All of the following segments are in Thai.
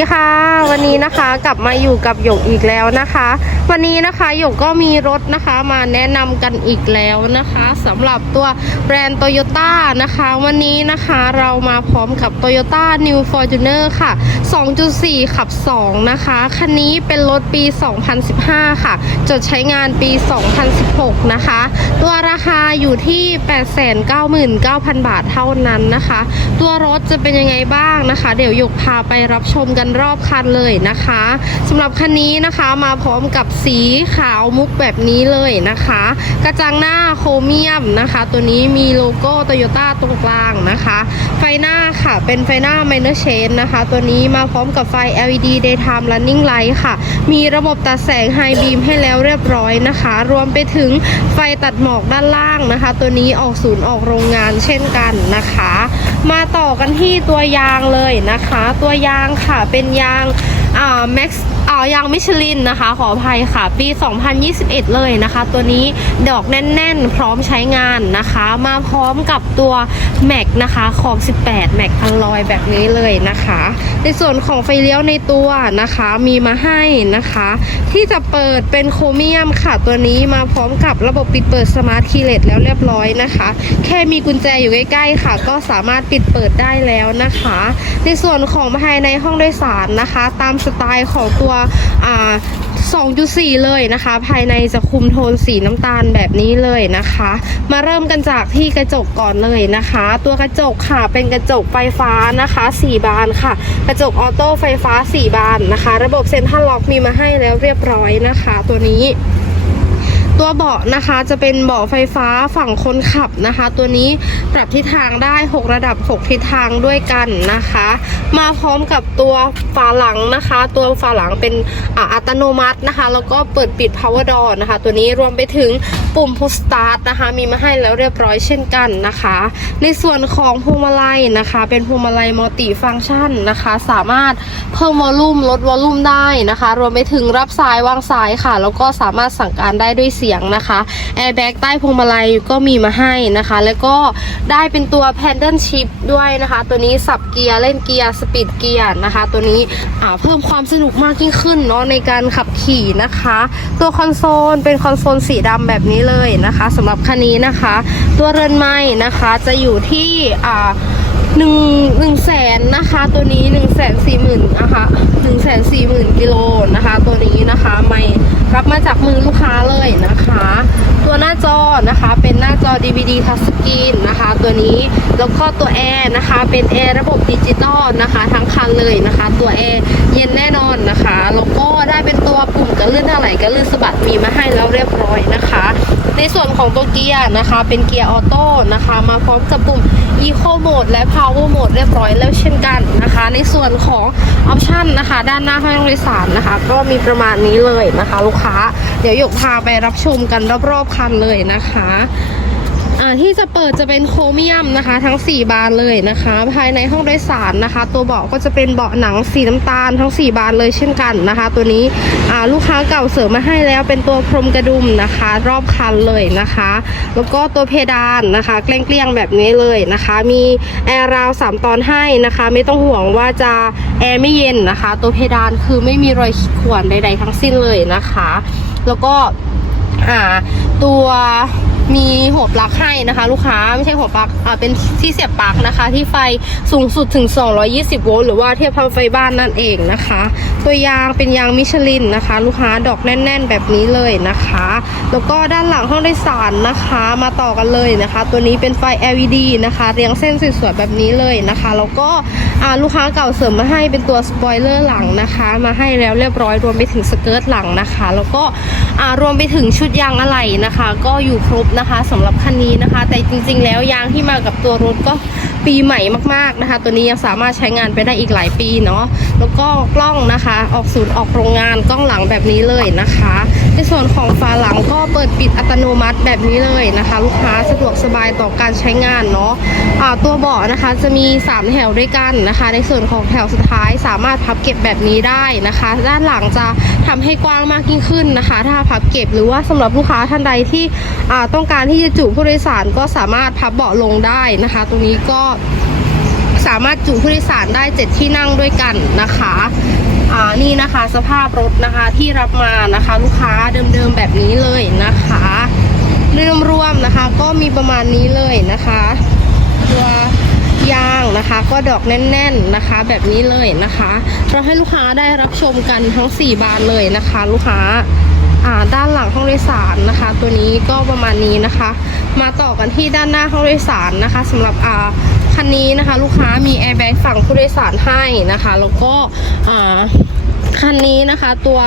วัสดีค่ะ วันนี้นะคะกลับมาอยู่กับหยกอีกแล้วนะคะ วันนี้นะคะหยกก็มีรถนะคะมาแนะนำกันอีกแล้วนะคะสำหรับตัวแบรนด์โตโยต้านะคะ วันนี้นะคะเรามาพร้อมกับ Toyota New Fortuner ค่ะ 2.4 ขับ 2 นะคะ คันนี้เป็นรถปี 2015 ค่ะ จดใช้งานปี 2016 นะคะ ตัวราคาอยู่ที่ 899,000 บาทเท่านั้นนะคะ ตัวรถจะเป็นยังไงบ้างนะคะ เดี๋ยวหยกพาไปรับชมกันรอบคันเลยนะคะสำหรับคันนี้นะคะมาพร้อมกับสีขาวมุกแบบนี้เลยนะคะ กระจังหน้าโครเมียมนะคะ ตัวนี้มีโลโก้โตโยต้าตรงกลางนะคะ ไฟหน้าค่ะเป็นไฟหน้า minor change นะคะ ตัวนี้มาพร้อมกับไฟ LED daytime running light ค่ะ มีระบบตัดแสง high beam ให้แล้วเรียบร้อยนะคะ รวมไปถึงไฟตัดหมอกด้านล่างนะคะ ตัวนี้ออกศูนย์ออกโรงงานเช่นกันนะคะ มาต่อกันที่ตัวยางเลยนะคะ ตัวยางค่ะเป็นยาง อ่า max อยางมิชลินนะคะ ขออภัยค่ะ ปี 2021 เลยนะคะ ตัวนี้ดอกแน่นๆ พร้อมใช้งานนะคะ มาพร้อมกับตัวแม็กนะคะของ18 แม็กอลลอยแบบนี้เลยนะคะ ในส่วนของไฟเลี้ยวในตัวนะคะมีมาให้นะคะ ที่จะเปิดเป็นโครเมียมค่ะ ตัวนี้มาพร้อมกับระบบปิดเปิดสมาร์ทคีเลสแล้วเรียบร้อยนะคะ แค่มีกุญแจอยู่ใกล้ๆค่ะ ก็สามารถปิดเปิดได้แล้วนะคะ ในส่วนของภายในห้องโดยสารนะคะ ตามสไตล์ของตัวอ่า2.4 เลยนะคะ ภายในจะคุมโทนสีน้ำตาลแบบนี้เลยนะคะ มาเริ่มกันจากที่กระจกก่อนเลยนะคะ ตัวกระจกค่ะเป็นกระจกไฟฟ้านะคะ 4 บานค่ะ กระจกออโต้ไฟฟ้า 4 บานนะคะ ระบบเซ็นทรัลล็อกมีมาให้แล้วเรียบร้อยนะคะ ตัวนี้ ตัวเบาะนะคะจะเป็นเบาะไฟฟ้าฝั่งคนขับนะคะ ตัวนี้ปรับทิศทางได้ 6 ระดับ 6 ทิศทางด้วยกันนะคะ มาพร้อมกับตัวฝาหลังนะคะ ตัวฝาหลังเป็นอ,อัตโนมัตินะคะ แล้วก็เปิดปิด power door นะคะ ตัวนี้รวมไปถึงปุ่ม push start นะคะ มีมาให้แล้วเรียบร้อยเช่นกันนะคะ ในส่วนของพวงมาลัยนะคะ เป็นพวงมาลัยมัลติฟังก์ชันนะคะ สามารถเพิ่มวอลลุ่มลดวอลลุ่มได้นะคะ รวมไปถึงรับสายวางสายค่ะ แล้วก็สามารถสั่งการได้ด้วยเสียงียงนะคะแอร์แบ็กใต้พวงมาลัยก็มีมาให้นะคะ แล้วก็ได้เป็นตัว Paddle Shift ด้วยนะคะ ตัวนี้สับเกียร์เล่นเกียร์สปีดเกียร์นะคะ ตัวนี้เพิ่มความสนุกมากยิ่งขึ้นเนาะในการขับขี่นะคะ ตัวคอนโซลเป็นคอนโซลสีดำแบบนี้เลยนะคะสำหรับคันนี้นะคะ ตัวเรือนไม้นะคะจะอยู่ที่อ่าหนึ่งหนึ่งแสนนะคะตัวนี้หนึ่งแสนสี่หมื่นนะคะหนึ่งแสนสี่หมื่นกิโลนะคะ ตัวนี้นะคะไม่รับมาจากมือลูกค้าเลยนะคะตัวหน้าจอนะคะเป็นหน้าจอ DVD Touch Screen นะคะ ตัวนี้แล้วก็ตัวแอร์นะคะ เป็นแอร์ระบบดิจิตอลนะคะ ทั้งคันเลยนะคะ ตัวแอร์เย็นแน่นอนนะคะแล้วก็ได้เป็นตัวปุ่มกระลื่นถลายกระลื่นสะบัดมีมาให้แล้วเรียบร้อยนะคะ ในส่วนของตัวเกียร์นะคะ เป็นเกียร์ออโต้นะคะ มาพร้อมกับปุ่ม Eco Mode และ Power Mode เรียบร้อยแล้วเช่นกันนะคะ ในส่วนของออปชันนะคะ ด้านหน้าห้องโดยสารนะคะ ก็มีประมาณนี้เลยนะคะ ลูกค้า เดี๋ยวหยกพาไปรับชมกันรอบๆคันเลยนะคะที่จะเปิดจะเป็นโครเมียมนะคะ ทั้ง 4 บานเลยนะคะ ภายในห้องโดยสารนะคะ ตัวเบาะก็จะเป็นเบาะหนังสีน้ำตาลทั้ง 4 บานเลยเช่นกันนะคะ ตัวนี้ลูกค้าเก่าเสริมมาให้แล้วเป็นตัวพรมกระดุมนะคะ รอบคันเลยนะคะ แล้วก็ตัวเพดานนะคะเกลี้ยงๆแบบนี้เลยนะคะ มีแอร์ราว3ตอนให้นะคะ ไม่ต้องห่วงว่าจะแอร์ไม่เย็นนะคะ ตัวเพดานคือไม่มีรอยขีดข่วนใด ๆ ทั้งสิ้นเลยนะคะ แล้วก็ อ่า ตัวมีหัวปลั๊กให้นะคะ ลูกค้าไม่ใช่หัวปลั๊กอ่าเป็นที่เสียบปลั๊กนะคะ ที่ไฟสูงสุดถึง 220 โวลต์หรือว่าเทียบเท่าไฟบ้านนั่นเองนะคะ ตัวยางเป็นยางมิชลินนะคะ ลูกค้าดอกแน่น ๆ แบบนี้เลยนะคะ แล้วก็ด้านหลังห้องโดยสารนะคะ มาต่อกันเลยนะคะ ตัวนี้เป็นไฟ LED นะคะ เรียงเส้นสวยๆแบบนี้เลยนะคะ แล้วก็ อ่าลูกค้าเก่าเสริมมาให้เป็นตัวสปอยเลอร์หลังนะคะ มาให้แล้วเรียบร้อยรวมไปถึงสเกิร์ตหลังนะคะ แล้วก็อ่ารวมไปถึงชุดยางอะไหล่นะคะ ก็อยู่ครบนะคะสำหรับคันนี้นะคะ แต่จริง ๆ แล้วยางที่มากับตัวรถก็ปีใหม่มากๆนะคะ ตัวนี้ยังสามารถใช้งานไปได้อีกหลายปีเนาะแล้วก็กล้องนะคะ ออกศูนย์ออกโรงงานกล้องหลังแบบนี้เลยนะคะ ในส่วนของฝาหลังก็เปิดปิดอัตโนมัติแบบนี้เลยนะคะ ลูกค้าสะดวกสบายต่อการใช้งานเนาะอ่าตัวเบาะนะคะจะมี 3 แถวด้วยกันนะคะ ในส่วนของแถวสุดท้ายสามารถพับเก็บแบบนี้ได้นะคะ ด้านหลังจะทำให้กว้างมากยิ่งขึ้นนะคะ ถ้าพับเก็บหรือว่าสำหรับลูกค้าท่านใดที่ต้องการที่จะจุผู้โดยสารก็สามารถพับเบาะลงได้นะคะ ตรงนี้ก็สามารถจุผู้โดยสารได้ 7 ที่นั่งด้วยกันนะคะานี่นะคะสภาพรถนะคะที่รับมานะคะ ลูกค้าเดิมๆแบบนี้เลยนะคะเริ่มรวมนะคะก็มีประมาณนี้เลยนะคะตัวยางนะคะ ก็ดอกแน่น ๆนะคะ แบบนี้เลยนะคะ เราให้ลูกค้าได้รับชมกันทั้ง 4 บานเลยนะคะ ลูกค้าอ่าด้านหลังห้องโดยสารนะคะ ตัวนี้ก็ประมาณนี้นะคะ มาต่อกันที่ด้านหน้าห้องโดยสารนะคะสำหรับอ่า คันนี้นะคะ ลูกค้ามีแอร์แบ็กฝั่งผู้โดยสารให้นะคะ แล้วก็คันนี้นะคะตัว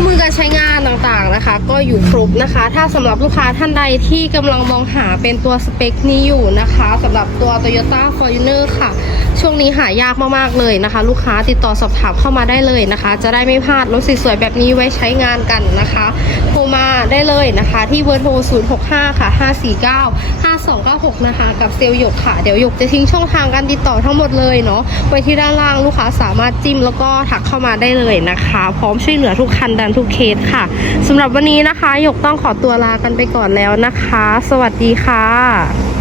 คู่มือการใช้งานต่างๆนะคะ ก็อยู่ครบนะคะ ถ้าสำหรับลูกค้าท่านใดที่กำลังมองหาเป็นตัวสเปคนี้อยู่นะคะสำหรับตัว Toyota Fortuner ค่ะ ช่วงนี้หายากมากๆเลยนะคะ ลูกค้าติดต่อสอบถามเข้ามาได้เลยนะคะ จะได้ไม่พลาดรถสวยๆแบบนี้ไว้ใช้งานกันนะคะโทรมาได้เลยนะคะ ที่เบอร์โทร 065 ค่ะ 549 5296 นะคะ กับเซลล์หยกค่ะ เดี๋ยวหยกจะทิ้งช่องทางการติดต่อทั้งหมดเลยเนาะไว้ที่ด้านล่างลูกค้าสามารถจิ้มแล้วก็ทักเข้ามาได้เลยนะคะ พร้อมช่วยเหลือทุกคันดันทุกเคสค่ะสำหรับวันนี้นะคะ หยกต้องขอตัวลากันไปก่อนแล้วนะคะ สวัสดีค่ะ